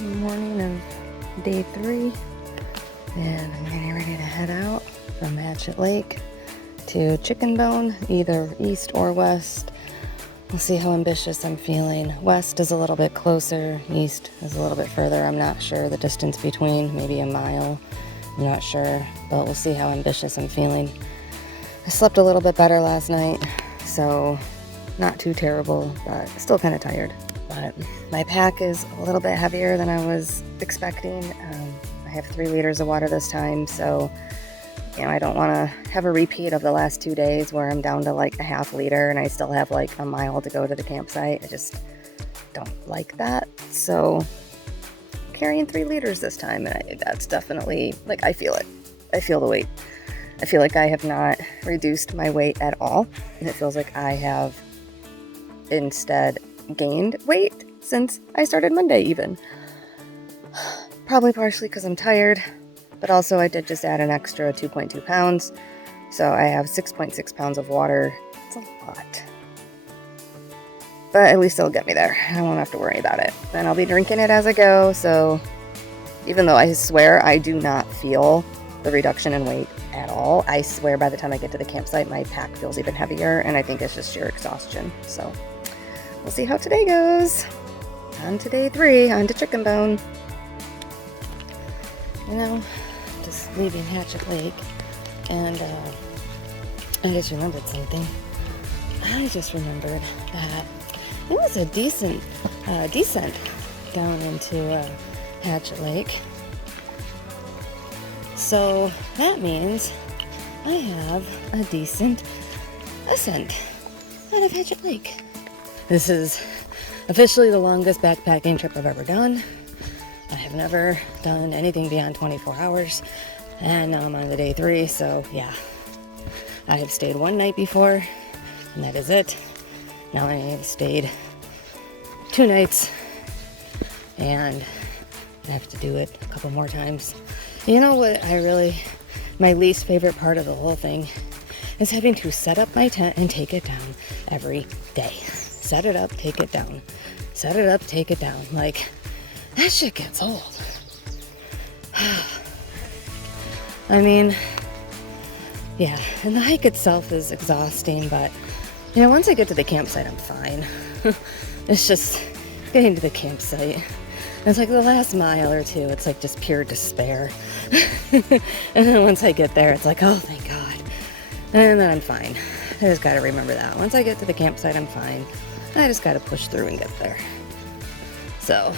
Morning of day 3, and I'm getting ready to head out from Hatchet Lake to Chickenbone, either east or west. We'll see how ambitious I'm feeling. West is a little bit closer, east is a little bit further. I'm not sure the distance between, maybe a mile. I'm not sure, but we'll see how ambitious I'm feeling. I slept a little bit better last night, so not too terrible, but still kind of tired. But my pack is a little bit heavier than I was expecting. I have 3 liters of water this time, so I don't want to have a repeat of the last 2 days where I'm down to like a half liter and I still have like a mile to go to the campsite. I just don't like that. So I'm carrying 3 liters this time, and that's definitely, like, I feel it. I feel the weight. I feel like I have not reduced my weight at all. And it feels like I have instead gained weight since I started Monday even. Probably partially because I'm tired, but also I did just add an extra 2.2 pounds. So I have 6.6 pounds of water. It's a lot. But at least it'll get me there. I won't have to worry about it. And I'll be drinking it as I go, so even though I swear I do not feel the reduction in weight at all, I swear by the time I get to the campsite, my pack feels even heavier, and I think it's just sheer exhaustion. So we'll see how today goes. On to day 3, on to Chickenbone. Just leaving Hatchet Lake, and I just remembered something. I just remembered that it was a decent descent down into Hatchet Lake. So that means I have a decent ascent out of Hatchet Lake. This is officially the longest backpacking trip I've ever done. I have never done anything beyond 24 hours, and now I'm on the day 3, so yeah. I have stayed 1 night before, and that is it. Now I have stayed 2 nights, and I have to do it a couple more times. You know what my least favorite part of the whole thing is having to set up my tent and take it down every day. Set it up, take it down. Set it up, take it down. Like, that shit gets old. I mean, yeah, and the hike itself is exhausting, but once I get to the campsite, I'm fine. It's just getting to the campsite. It's like the last mile or 2, it's like just pure despair. And then once I get there, it's like, oh, thank God. And then I'm fine. I just gotta remember that. Once I get to the campsite, I'm fine. I just gotta push through and get there. So,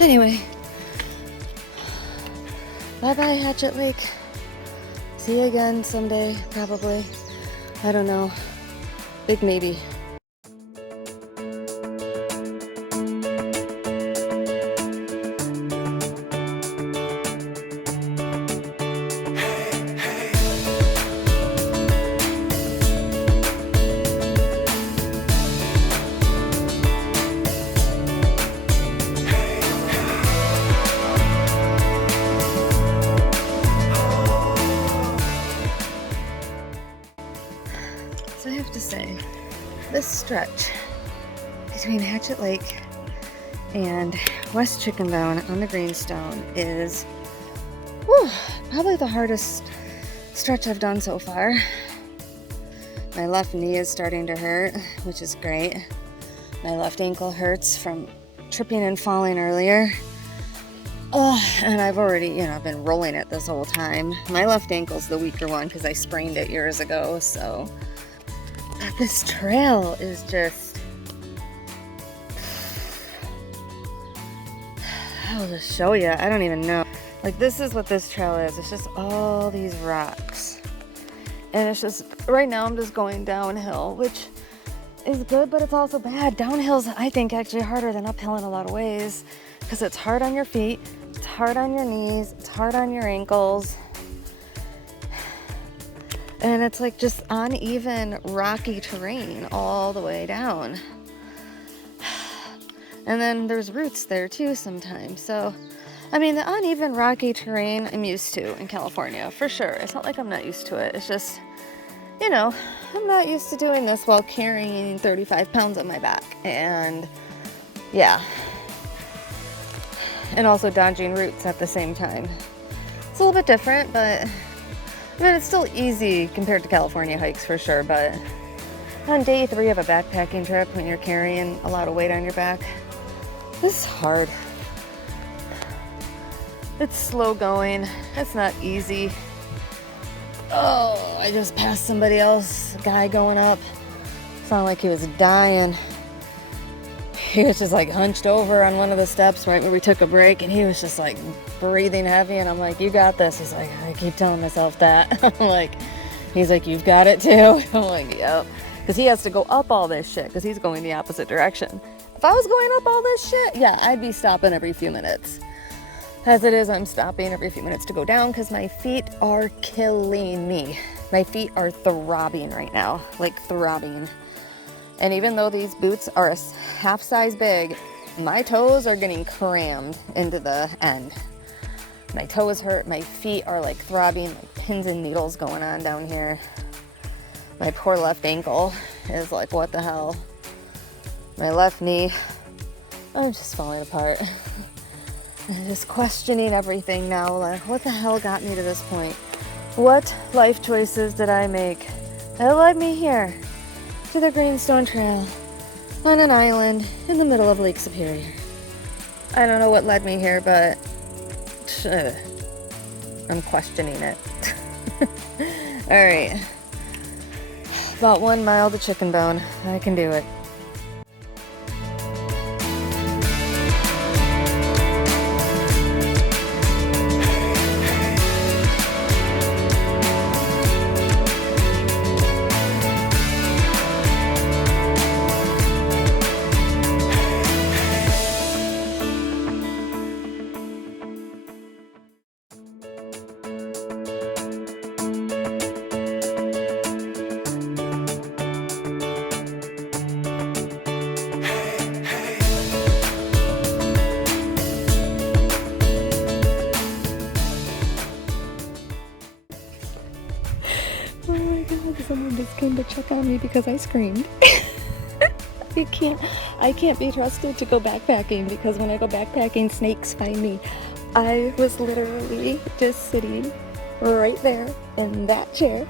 anyway. Bye-bye, Hatchet Lake. See you again someday, probably. I don't know. Big maybe. So I have to say, this stretch between Hatchet Lake and West Chickenbone on the Greenstone is probably the hardest stretch I've done so far. My left knee is starting to hurt, which is great. My left ankle hurts from tripping and falling earlier. And I've already, been rolling it this whole time. My left ankle's the weaker one because I sprained it years ago, so. But this trail is just, I'll just show you. I don't even know. Like, this is what this trail is. It's just all these rocks. And it's just, right now I'm just going downhill, which is good, but it's also bad. Downhill's, I think, actually harder than uphill in a lot of ways because it's hard on your feet, it's hard on your knees, it's hard on your ankles. And it's like just uneven, rocky terrain all the way down. And then there's roots there too sometimes. So, I mean, the uneven, rocky terrain I'm used to in California, for sure. It's not like I'm not used to it. It's just, you know, I'm not used to doing this while carrying 35 pounds on my back. And yeah. And also dodging roots at the same time. It's a little bit different, but I mean, it's still easy compared to California hikes for sure. But on day 3 of a backpacking trip, when you're carrying a lot of weight on your back, this is hard. It's slow going. It's not easy. Oh, I just passed somebody else, a guy going up. Sounded like he was dying. He was just like hunched over on one of the steps right where we took a break, and he was just like breathing heavy, and I'm like, you got this. He's like, I keep telling myself that. I'm like, he's like, you've got it too. I'm like, yep. Because he has to go up all this shit because he's going the opposite direction. If I was going up all this shit, yeah, I'd be stopping every few minutes. As it is, I'm stopping every few minutes to go down because my feet are killing me. My feet are throbbing right now, like throbbing. And even though these boots are a half size big, my toes are getting crammed into the end. My toes hurt, my feet are like throbbing, like pins and needles going on down here. My poor left ankle is like, what the hell? My left knee, I'm just falling apart. I'm just questioning everything now, like what the hell got me to this point? What life choices did I make that led me here to the Greenstone Trail on an island in the middle of Lake Superior? I don't know what led me here, but I'm questioning it. All right, about 1 mile to Chickenbone. I can do it. Oh my god, someone just came to check on me because I screamed. I can't be trusted to go backpacking because when I go backpacking, snakes find me. I was literally just sitting right there in that chair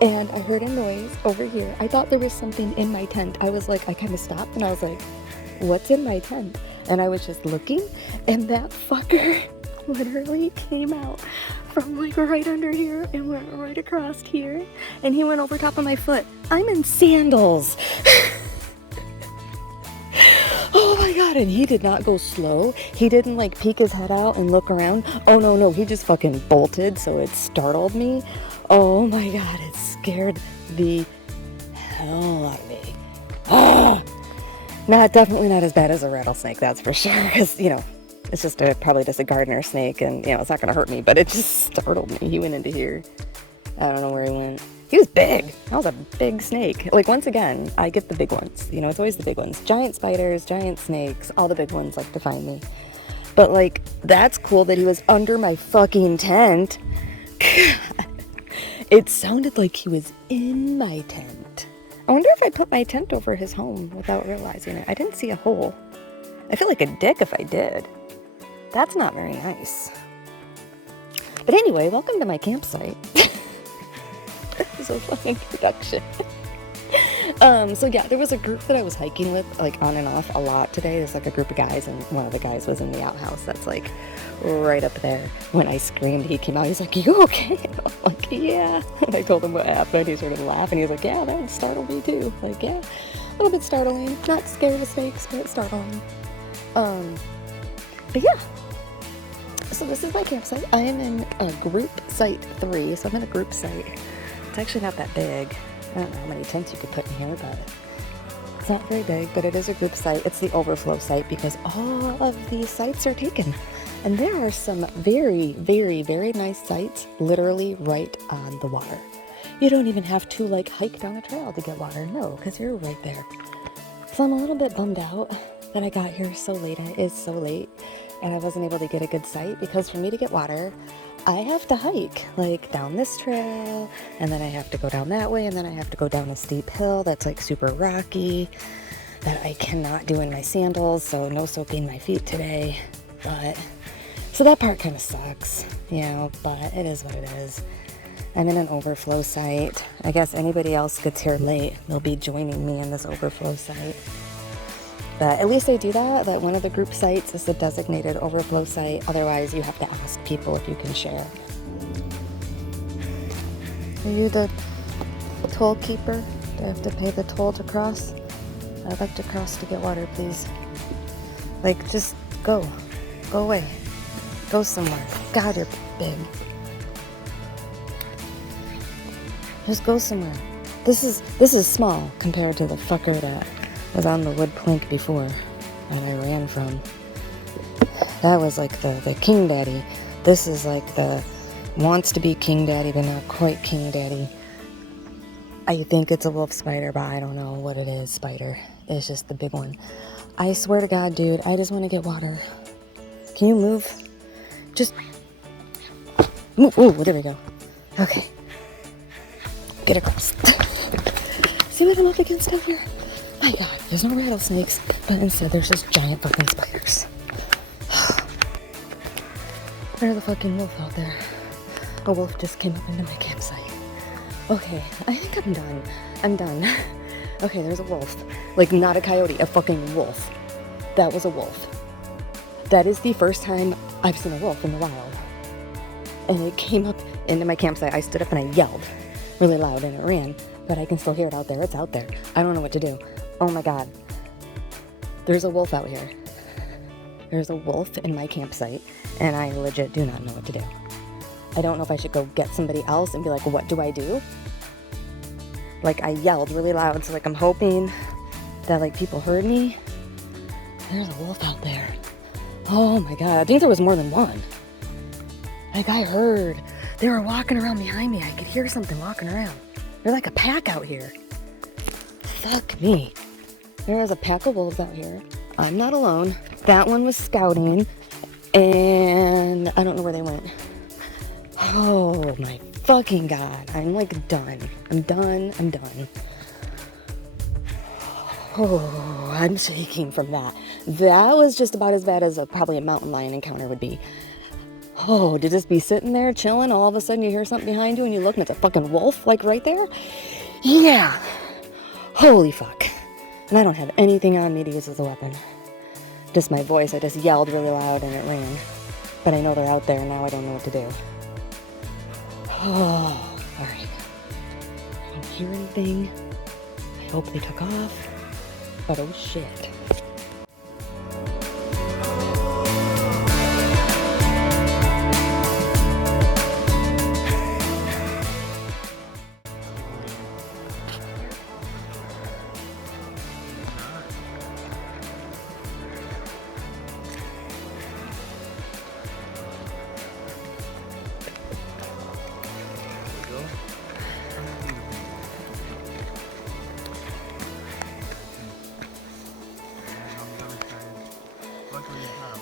and I heard a noise over here. I thought there was something in my tent. I was like, I kind of stopped and I was like, what's in my tent? And I was just looking and that fucker literally came out from like right under here and went right across here and he went over top of my foot. I'm in sandals. Oh my god, and he did not go slow. He didn't like peek his head out and look around. Oh no, he just fucking bolted, so it startled me. Oh my god, it scared the hell out of me. Ah! Definitely not as bad as a rattlesnake, that's for sure, because, you know, it's just probably just a gardener snake, and, you know, it's not going to hurt me, but it just startled me. He went into here. I don't know where he went. He was big. That was a big snake. Like, once again, I get the big ones. You know, it's always the big ones. Giant spiders, giant snakes, all the big ones like to find me. But, like, that's cool that he was under my fucking tent. God. It sounded like he was in my tent. I wonder if I put my tent over his home without realizing it. I didn't see a hole. I feel like a dick if I did. That's not very nice. But anyway, welcome to my campsite. There's a fun introduction. So yeah, there was a group that I was hiking with, like on and off a lot today. There's like a group of guys, and one of the guys was in the outhouse that's like right up there. When I screamed, he came out. He's like, "You okay?" And I'm like, "Yeah." And I told him what happened. He started laughing. He was like, "Yeah, that startled me too." Like, yeah, a little bit startling. Not scared of snakes, but startling. But yeah. So this is my campsite. I am in a group site 3, so I'm in a group site. It's actually not that big. I don't know how many tents you could put in here, but It's not very big, but it is a group site. It's the overflow site because all of these sites are taken. And there are some very, very, very nice sites literally right on the water. You don't even have to like hike down a trail to get water. No, because you're right there. So I'm a little bit bummed out that I got here so late. It is so late and I wasn't able to get a good site because for me to get water, I have to hike like down this trail and then I have to go down that way and then I have to go down a steep hill that's like super rocky that I cannot do in my sandals, so no soaking my feet today. But so that part kind of sucks, you know, but it is what it is. I'm in an overflow site. I guess anybody else gets here late, they'll be joining me in this overflow site. But at least I do that one of the group sites is a designated overflow site. Otherwise, you have to ask people if you can share. Are you the toll keeper? Do I have to pay the toll to cross? I'd like to cross to get water, please. Like, just go. Go away. Go somewhere. God, you're big. Just go somewhere. This is small compared to the fucker that was on the wood plank before that I ran from. That was like the king daddy. This is like the wants to be king daddy but not quite king daddy. I think it's a wolf spider, but I don't know what it is. Spider. It's just the big one. I swear to God, dude, I just want to get water. Can you move? Just move. Oh, there we go. Okay. Get across. See what I'm up against out here? My God, there's no rattlesnakes, but instead there's just giant fucking spiders. There's a fucking wolf out there. A wolf just came up into my campsite. Okay, I think I'm done. I'm done. Okay, there's a wolf. Like, not a coyote, a fucking wolf. That was a wolf. That is the first time I've seen a wolf in the wild. And it came up into my campsite. I stood up and I yelled really loud and it ran, but I can still hear it out there. It's out there. I don't know what to do. Oh my God. There's a wolf out here. There's a wolf in my campsite and I legit do not know what to do. I don't know if I should go get somebody else and be like, what do I do? Like, I yelled really loud, so like I'm hoping that like people heard me. There's a wolf out there. Oh my God, I think there was more than one. Like, I heard they were walking around behind me. I could hear something walking around. They're like a pack out here. Fuck me. There is a pack of wolves out here. I'm not alone. That one was scouting and I don't know where they went. Oh my fucking God. I'm like done. I'm done. Oh, I'm shaking from that. That was just about as bad as probably a mountain lion encounter would be. Oh, to just be sitting there chilling, all of a sudden you hear something behind you and you look and it's a fucking wolf, like right there? Yeah. Holy fuck. And I don't have anything on me to use as a weapon. Just my voice. I just yelled really loud and it rang. But I know they're out there and now I don't know what to do. Oh, alright. I don't hear anything. I hope they took off. But oh shit.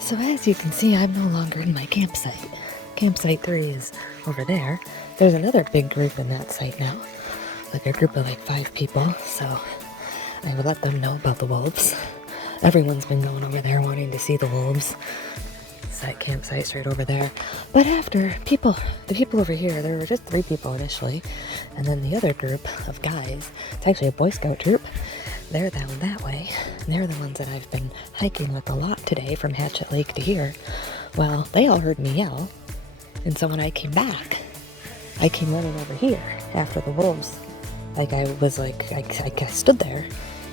So as you can see, I'm no longer in my campsite. Campsite 3 is over there. There's another big group in that site now. Like a group of like 5 people, so I would let them know about the wolves. Everyone's been going over there wanting to see the wolves. It's that campsite's right over there. But after the people over here, there were just 3 people initially. And then the other group of guys, it's actually a Boy Scout troop. They're down that way. They're the ones that I've been hiking with a lot today from Hatchet Lake to here. Well, they all heard me yell. And so when I came back, I came running over here after the wolves. Like I was like, I stood there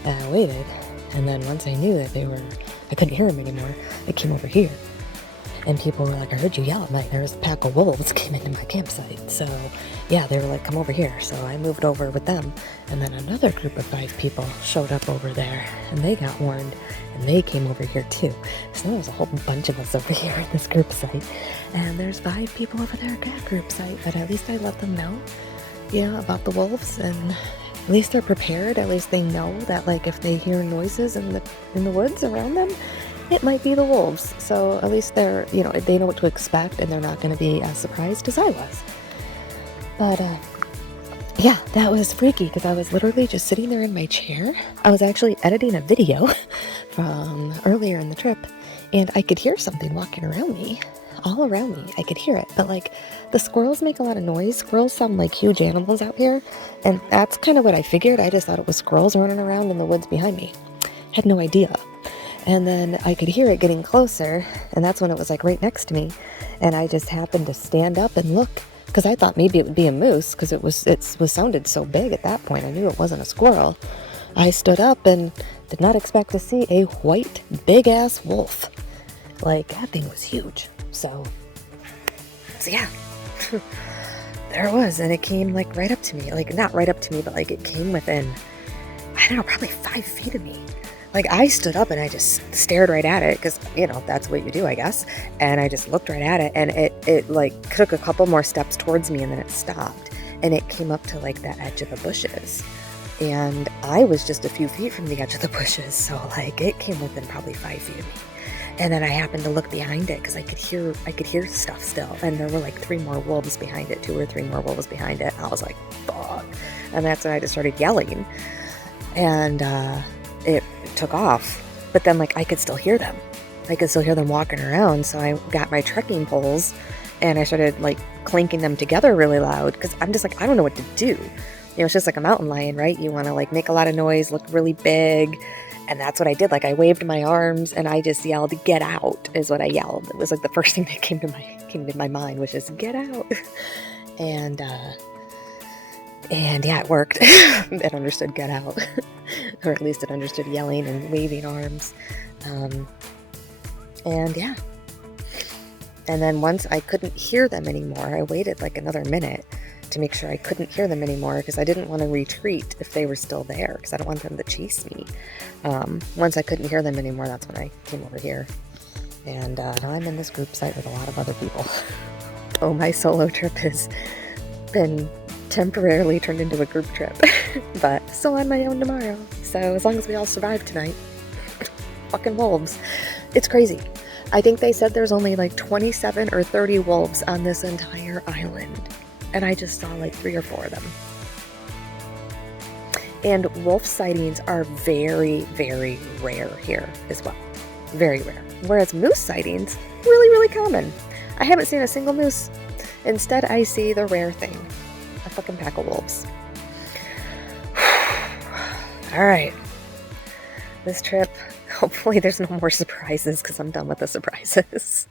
and I waited. And then once I knew that I couldn't hear them anymore, I came over here. And people were like, I heard you yell at night. There's a pack of wolves came into my campsite. So yeah, they were like, come over here. So I moved over with them. And then another group of 5 people showed up over there, and they got warned, and they came over here too. So there's a whole bunch of us over here at this group site. And there's 5 people over there at that group site. But at least I let them know, about the wolves, and at least they're prepared. At least they know that, like, if they hear noises in the woods around them, it might be the wolves. So at least they're, they know what to expect, and they're not going to be as surprised as I was. But yeah, that was freaky, because I was literally just sitting there in my chair. I was actually editing a video from earlier in the trip, and I could hear something walking around me. All around me, I could hear it. But like, the squirrels make a lot of noise. Squirrels sound like huge animals out here, and that's kind of what I figured. I just thought it was squirrels running around in the woods behind me. Had no idea. And then I could hear it getting closer, and that's when it was like right next to me. And I just happened to stand up and look, because I thought maybe it would be a moose, because it was sounded so big at that point. I knew it wasn't a squirrel. I stood up and did not expect to see a white, big-ass wolf. Like, that thing was huge. So yeah, there it was, and it came like right up to me. Like, not right up to me, but like it came within, I don't know, probably 5 feet of me. Like, I stood up and I just stared right at it, because, that's what you do, I guess. And I just looked right at it, and it like took a couple more steps towards me, and then it stopped, and it came up to like the edge of the bushes. And I was just a few feet from the edge of the bushes, so like it came within probably 5 feet of me. And then I happened to look behind it, because I could hear stuff still. And there were like 3 more wolves behind it, 2 or 3 more wolves behind it. And I was like, fuck. And that's when I just started yelling. And it took off. But then, like, I could still hear them. I could still hear them walking around. So I got my trekking poles, and I started like clanking them together really loud, because I'm just like, I don't know what to do. It's just like a mountain lion, right? You want to like make a lot of noise, look really big. And that's what I did. Like, I waved my arms and I just yelled, "Get out," is what I yelled. It was like the first thing that came to my mind was just "get out." And yeah, it worked. It understood "get out," or at least it understood yelling and waving arms. And yeah. And then once I couldn't hear them anymore, I waited like another minute to make sure I couldn't hear them anymore, because I didn't want to retreat if they were still there, because I don't want them to chase me. Once I couldn't hear them anymore, that's when I came over here. And now I'm in this group site with a lot of other people. Oh, my solo trip has been temporarily turned into a group trip, but still on my own tomorrow. So as long as we all survive tonight. Fucking wolves. It's crazy. I think they said there's only like 27 or 30 wolves on this entire island. And I just saw like 3 or 4 of them. And wolf sightings are very, very rare here as well. Very rare. Whereas moose sightings, really, really common. I haven't seen a single moose. Instead, I see the rare thing. A fucking pack of wolves. Alright. This trip, hopefully there's no more surprises, because I'm done with the surprises.